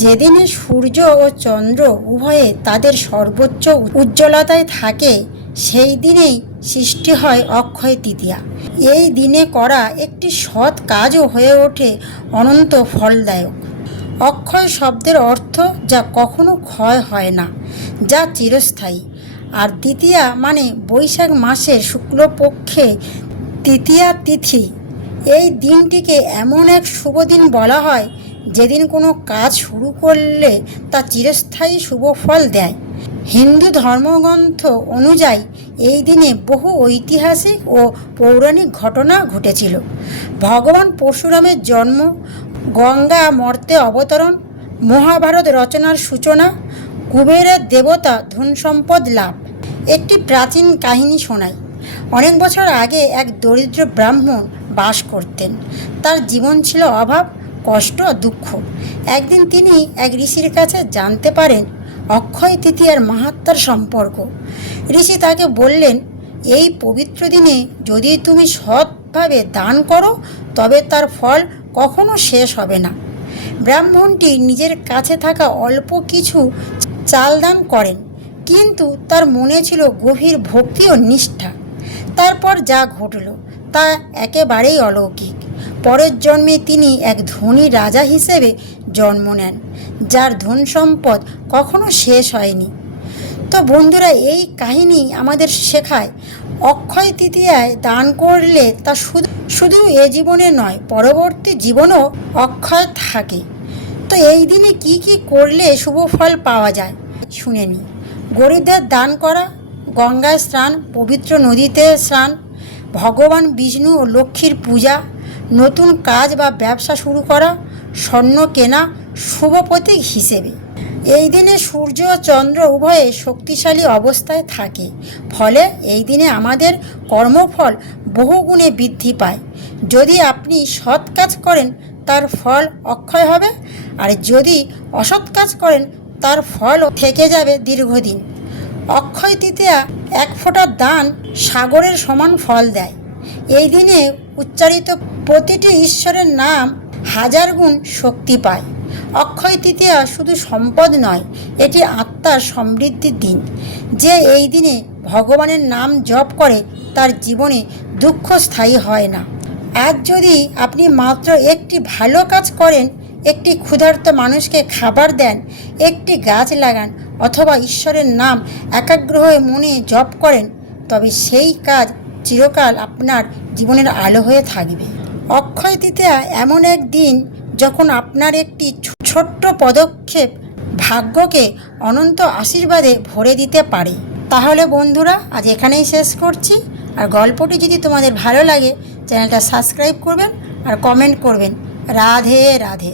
যেদিনে সূর্য ও চন্দ্র উভয়ে তাদের সর্বোচ্চ উজ্জ্বলতায় থাকে সেই দিনেই সৃষ্টি হয় অক্ষয় তৃতীয়া। এই দিনে করা একটি সৎ কাজও হয়ে ওঠে অনন্ত ফলদায়ক। অক্ষয় শব্দের অর্থ যা কখনো ক্ষয় হয় না, যা চিরস্থায়ী। আর তৃতীয়া মানে বৈশাখ মাসের শুক্লপক্ষে তৃতীয়া তিথি। এই দিনটিকে এমন এক শুভ দিন বলা হয় যেদিন কোনো কাজ শুরু করলে তা চিরস্থায়ী শুভ ফল দেয়। হিন্দু ধর্মগ্রন্থ অনুযায়ী এই দিনে বহু ঐতিহাসিক ও পৌরাণিক ঘটনা ঘটেছিল। ভগবান পরশুরামের জন্ম, গঙ্গা মর্তে অবতরণ, মহাভারত রচনার সূচনা, কুবেরের দেবতা ধন সম্পদ লাভ। একটি প্রাচীন কাহিনী শোনাই। অনেক বছর আগে এক দরিদ্র ব্রাহ্মণ বাস করতেন। তার জীবন ছিল অভাব, কষ্ট আর দুঃখ। একদিন তিনি এক ঋষির কাছে জানতে পারেন অক্ষয় তৃতীয়ার মাহাত্ম্যের সম্পর্ক। ঋষি তাকে বললেন, এই পবিত্র দিনে যদি তুমি সৎভাবে দান করো তবে তার ফল কখনো শেষ হবে না। ব্রাহ্মণটি নিজের কাছে থাকা অল্প কিছু চাল দান করেন, কিন্তু তার মনে ছিল গভীর ভক্তি ও নিষ্ঠা। তারপর যা ঘটল তা একেবারেই অলৌকিক। পরের জন্মে তিনি এক ধনী রাজা হিসেবে জন্ম নেন, যার ধন সম্পদ কখনো শেষ হয়নি। তো বন্ধুরা, এই কাহিনী আমাদের শেখায় অক্ষয় তৃতীয়ায় দান করলে তা শুধু এ জীবনে নয়, পরবর্তী জীবনও অক্ষয় থাকে। তো এই দিনে কি কি করলে শুভ ফল পাওয়া যায় শুনে নিই। গরিবদের দান করা, গঙ্গায় স্নান, পবিত্র নদীতে স্নান, ভগবান বিষ্ণু ও লক্ষ্মীর পূজা, নতুন কাজ বা ব্যবসা শুরু করা, স্বর্ণ কেনা শুভ প্রতীক হিসেবে। এই দিনে সূর্য ও চন্দ্র উভয়ে শক্তিশালী অবস্থায় থাকে, ফলে এই দিনে আমাদের কর্মফল বহুগুণে বৃদ্ধি পায়। যদি আপনি সৎ কাজ করেন তার ফল অক্ষয় হবে, আর যদি অসৎ কাজ করেন তার ফল থেকে যাবে দীর্ঘদিন। অক্ষয় তৃতীয়া এক ফোঁটা দান সাগরের সমান ফল দেয়। এই দিনে উচ্চারিত প্রতিটি ঈশ্বরের নাম হাজার গুণ শক্তি পায়। অক্ষয় তৃতীয়া শুধু সম্পদ নয়, এটি আত্মার সমৃদ্ধির দিন। যে এই দিনে ভগবানের নাম জপ করে তার জীবনে দুঃখ স্থায়ী হয় না। আজ যদি আপনি মাত্র একটি ভালো কাজ করেন, একটি ক্ষুধার্ত মানুষকে খাবার দেন, একটি গাছ লাগান, অথবা ঈশ্বরের নাম একাগ্র হয়ে মনে জপ করেন, তবে সেই কাজ চিরকাল আপনার জীবনের আলো হয়ে থাকবে। অক্ষয় তৃতীয়া এমন এক দিন যখন আপনার একটি ছোট্ট পদক্ষেপ ভাগ্যকে অনন্ত আশীর্বাদে ভরে দিতে পারে। তাহলে বন্ধুরা, আজ এখানেই শেষ করছি। আর গল্পটি যদি তোমাদের ভালো লাগে চ্যানেলটা সাবস্ক্রাইব করবেন আর কমেন্ট করবেন। রাধে রাধে।